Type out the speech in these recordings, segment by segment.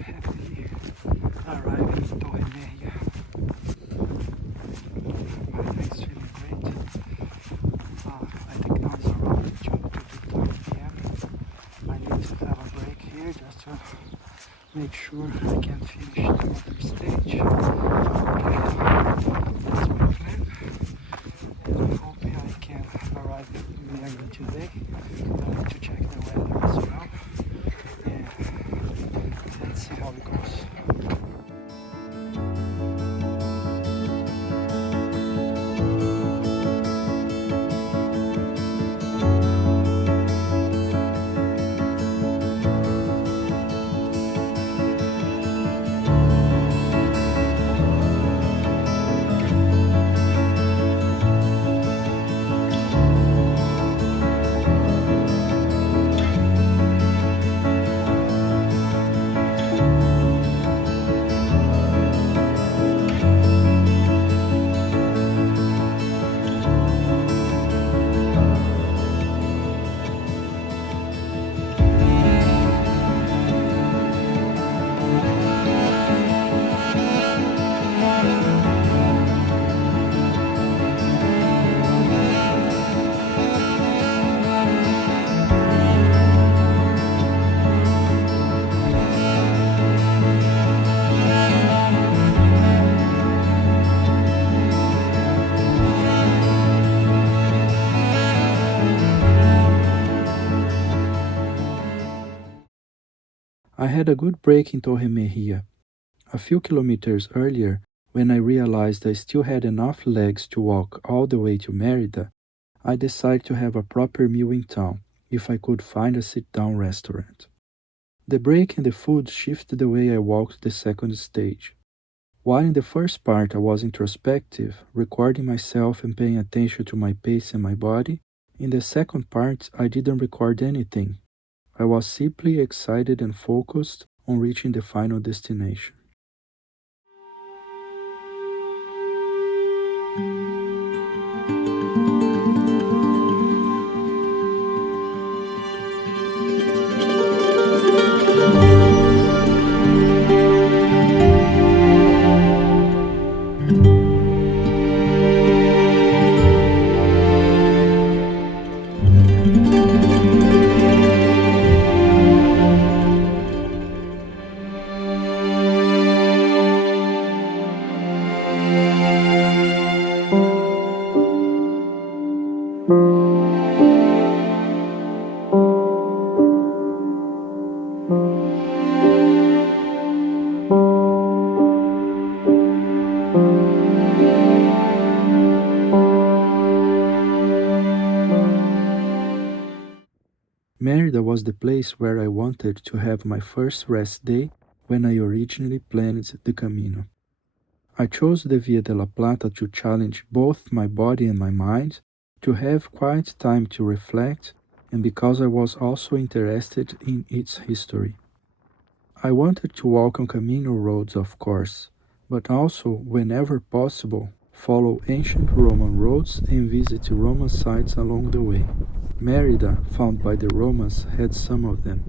Happily arriving in Torre Meia. My leg's feeling great. I think now it's around 2 to 2 p.m. I need to have a break here just to make sure I can finish the other stage. Okay, that's my plan. And I'm hoping I can arrive in Miami today. I need to check the weather as well. And let's see how it goes. I had a good break in Torre Mejia. A few kilometers earlier, when I realized I still had enough legs to walk all the way to Merida, I decided to have a proper meal in town, if I could find a sit-down restaurant. The break in the food shifted the way I walked the second stage. While in the first part I was introspective, recording myself and paying attention to my pace and my body, in the second part I didn't record anything. I was simply excited and focused on reaching the final destination. Merida was the place where I wanted to have my first rest day when I originally planned the Camino. I chose the Via de la Plata to challenge both my body and my mind, to have quiet time to reflect, and because I was also interested in its history. I wanted to walk on Camino roads, of course, but also, whenever possible, follow ancient Roman roads and visit Roman sites along the way. Merida, found by the Romans, had some of them.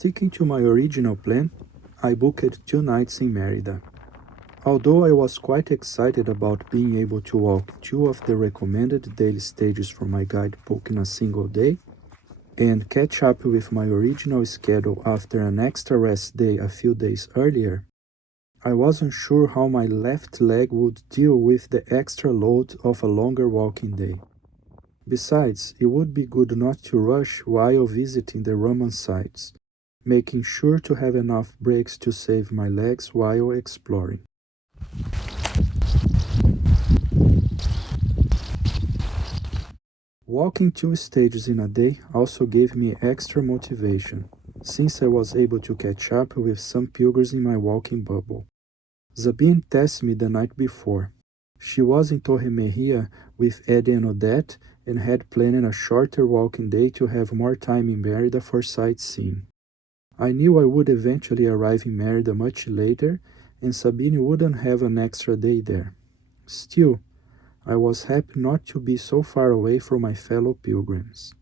Sticking to my original plan, I booked 2 nights in Merida. Although I was quite excited about being able to walk 2 of the recommended daily stages from my guidebook in a single day, and catch up with my original schedule after an extra rest day a few days earlier, I wasn't sure how my left leg would deal with the extra load of a longer walking day. Besides, it would be good not to rush while visiting the Roman sites, making sure to have enough breaks to save my legs while exploring. Walking 2 stages in a day also gave me extra motivation, since I was able to catch up with some pilgrims in my walking bubble. Sabine texted me the night before. She was in Torre Mejia with Eddie and Odette and had planned a shorter walking day to have more time in Merida for sightseeing. I knew I would eventually arrive in Merida much later and Sabine wouldn't have an extra day there. Still, I was happy not to be so far away from my fellow pilgrims.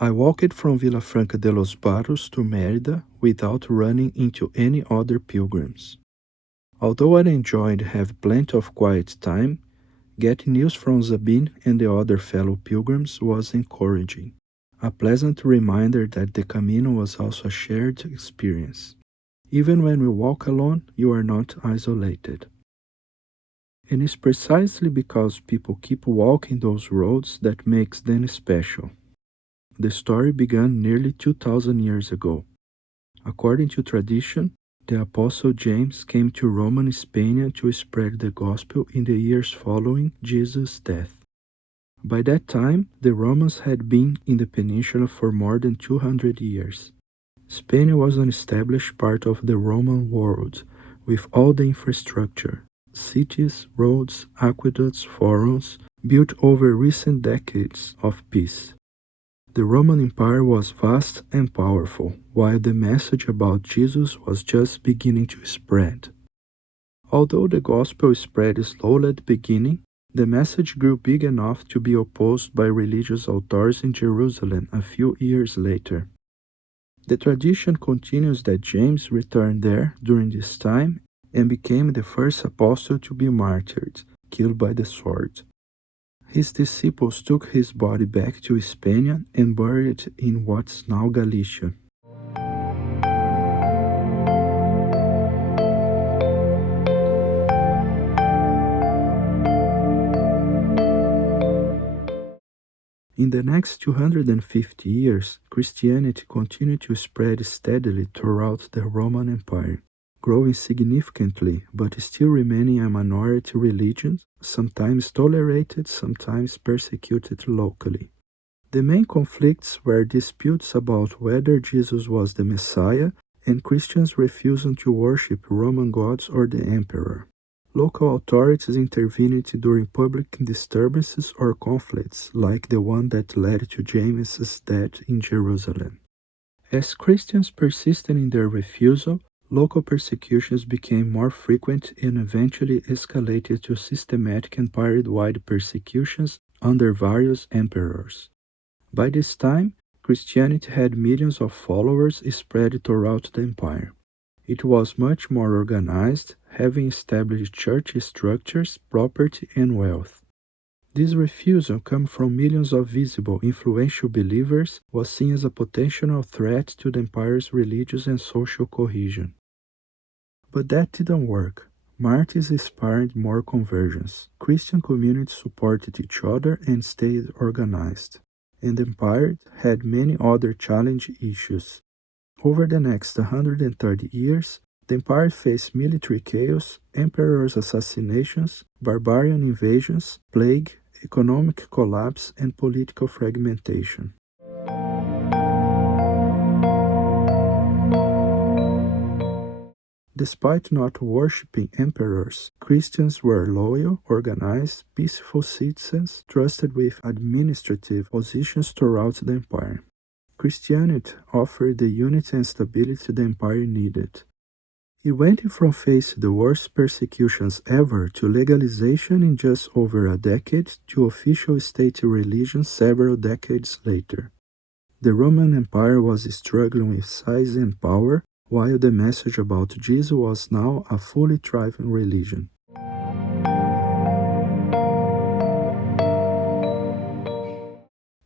I walked from Villafranca de los Barros to Merida without running into any other pilgrims. Although I enjoyed having plenty of quiet time, getting news from Sabine and the other fellow pilgrims was encouraging, a pleasant reminder that the Camino was also a shared experience. Even when we walk alone, you are not isolated. And it's precisely because people keep walking those roads that makes them special. The story began nearly 2,000 years ago. According to tradition, the Apostle James came to Roman Spain to spread the gospel in the years following Jesus' death. By that time, the Romans had been in the peninsula for more than 200 years. Spain was an established part of the Roman world, with all the infrastructure, cities, roads, aqueducts, forums, built over recent decades of peace. The Roman Empire was vast and powerful, while the message about Jesus was just beginning to spread. Although the gospel spread slowly at the beginning, the message grew big enough to be opposed by religious authorities in Jerusalem a few years later. The tradition continues that James returned there during this time and became the first apostle to be martyred, killed by the sword. His disciples took his body back to Spain and buried it in what's now Galicia. In the next 250 years, Christianity continued to spread steadily throughout the Roman Empire, growing significantly but still remaining a minority religion, sometimes tolerated, sometimes persecuted locally. The main conflicts were disputes about whether Jesus was the Messiah and Christians refusing to worship Roman gods or the emperor. Local authorities intervened during public disturbances or conflicts, like the one that led to James's death in Jerusalem. As Christians persisted in their refusal, local persecutions became more frequent and eventually escalated to systematic empire-wide persecutions under various emperors. By this time, Christianity had millions of followers spread throughout the empire. It was much more organized, having established church structures, property, and wealth. This refusal, come from millions of visible, influential believers, was seen as a potential threat to the empire's religious and social cohesion. But that didn't work. Martyrs inspired more conversions. Christian communities supported each other and stayed organized. And the empire had many other challenging issues. Over the next 130 years, the empire faced military chaos, emperors' assassinations, barbarian invasions, plague, economic collapse, and political fragmentation. Despite not worshipping emperors, Christians were loyal, organized, peaceful citizens trusted with administrative positions throughout the empire. Christianity offered the unity and stability the empire needed. It went from facing the worst persecutions ever to legalization in just over a decade to official state religion several decades later. The Roman Empire was struggling with size and power, while the message about Jesus was now a fully thriving religion.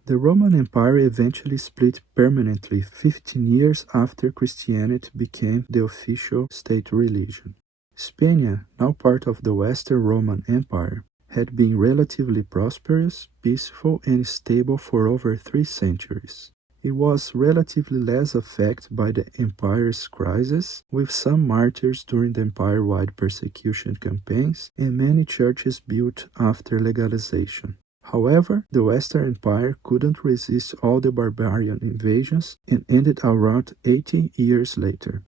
The Roman Empire eventually split permanently 15 years after Christianity became the official state religion. Spain, now part of the Western Roman Empire, had been relatively prosperous, peaceful, and stable for over 3 centuries. It was relatively less affected by the empire's crisis, with some martyrs during the empire-wide persecution campaigns and many churches built after legalization. However, the Western Empire couldn't resist all the barbarian invasions and ended around 80 years later.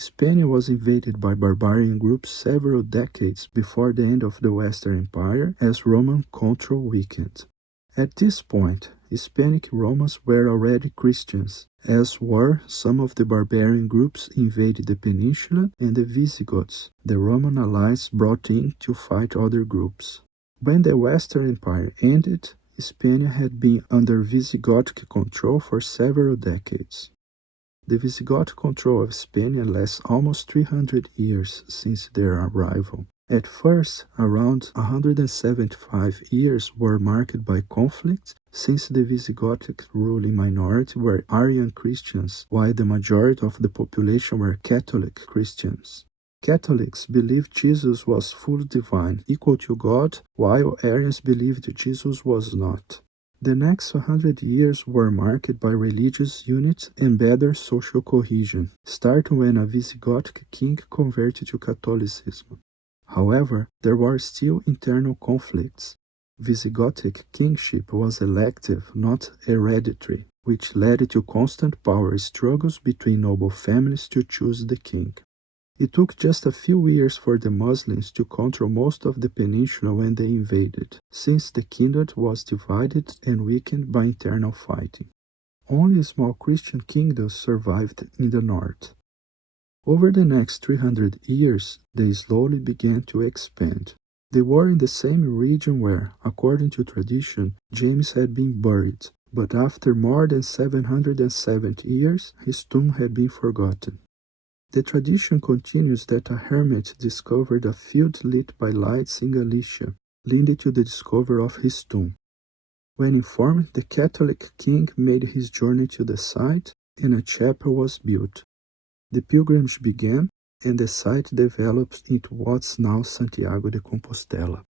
Spain was invaded by barbarian groups several decades before the end of the Western Empire as Roman control weakened. At this point, Hispanic Romans were already Christians, as were some of the barbarian groups invaded the peninsula and the Visigoths, the Roman allies brought in to fight other groups. When the Western Empire ended, Spain had been under Visigothic control for several decades. The Visigothic control of Spain lasts almost 300 years since their arrival. At first, around 175 years were marked by conflict, since the Visigothic ruling minority were Arian Christians, while the majority of the population were Catholic Christians. Catholics believed Jesus was fully divine, equal to God, while Arians believed Jesus was not. The next 100 years were marked by religious unity and better social cohesion, starting when a Visigothic king converted to Catholicism. However, there were still internal conflicts. Visigothic kingship was elective, not hereditary, which led to constant power struggles between noble families to choose the king. It took just a few years for the Muslims to control most of the peninsula when they invaded, since the kingdom was divided and weakened by internal fighting. Only small Christian kingdoms survived in the north. Over the next 300 years, they slowly began to expand. They were in the same region where, according to tradition, James had been buried, but after more than 770 years, his tomb had been forgotten. The tradition continues that a hermit discovered a field lit by lights in Galicia, leading to the discovery of his tomb. When informed, the Catholic king made his journey to the site, and a chapel was built. The pilgrimage began, and the site developed into what's now Santiago de Compostela.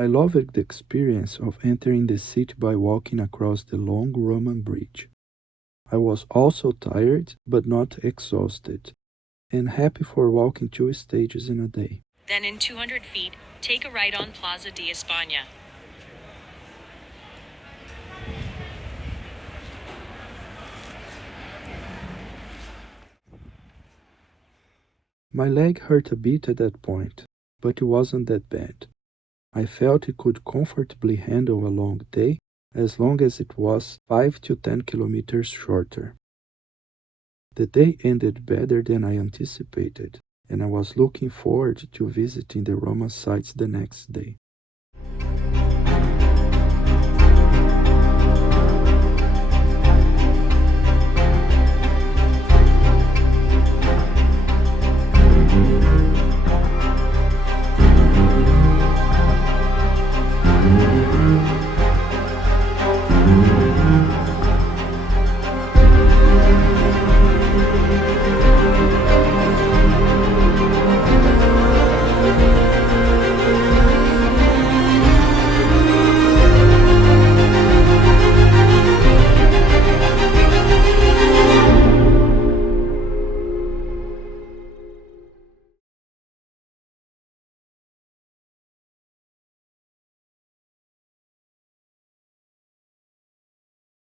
I loved the experience of entering the city by walking across the long Roman bridge. I was also tired, but not exhausted, and happy for walking 2 stages in a day. Then in 200 feet, take a right on Plaza de España. My leg hurt a bit at that point, but it wasn't that bad. I felt it could comfortably handle a long day as long as it was 5 to 10 kilometers shorter. The day ended better than I anticipated, and I was looking forward to visiting the Roman sites the next day.